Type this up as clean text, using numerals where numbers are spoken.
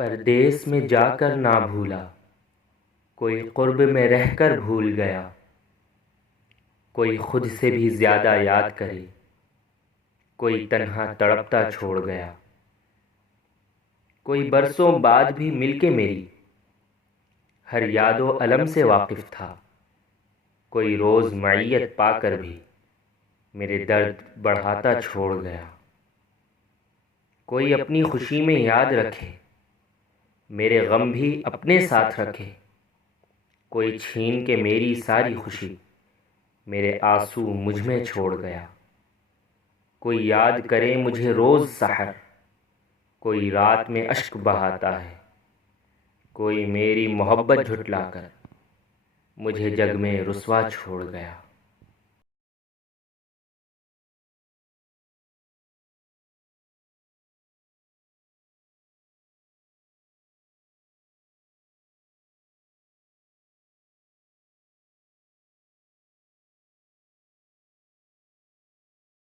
پردیس میں جا کر نہ بھولا، کوئی قرب میں رہ کر بھول گیا، کوئی خود سے بھی زیادہ یاد کرے، کوئی تنہا تڑپتا چھوڑ گیا، کوئی برسوں بعد بھی مل کے میری ہر یاد و الم سے واقف تھا، کوئی روز معیت پا کر بھی میرے درد بڑھاتا چھوڑ گیا، کوئی اپنی خوشی میں یاد رکھے، میرے غم بھی اپنے ساتھ رکھے، کوئی چھین کے میری ساری خوشی میرے آنسو مجھ میں چھوڑ گیا، کوئی یاد کرے مجھے روز سحر، کوئی رات میں اشک بہاتا ہے، کوئی میری محبت جھٹلا کر مجھے جگ میں رسوا چھوڑ گیا۔